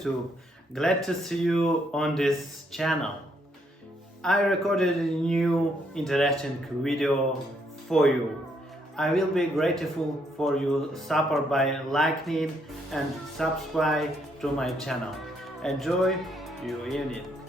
YouTube. Glad to see you on this channel. I recorded a new interesting video for you. I will be grateful for your support by liking and subscribe to my channel. Enjoy your evening.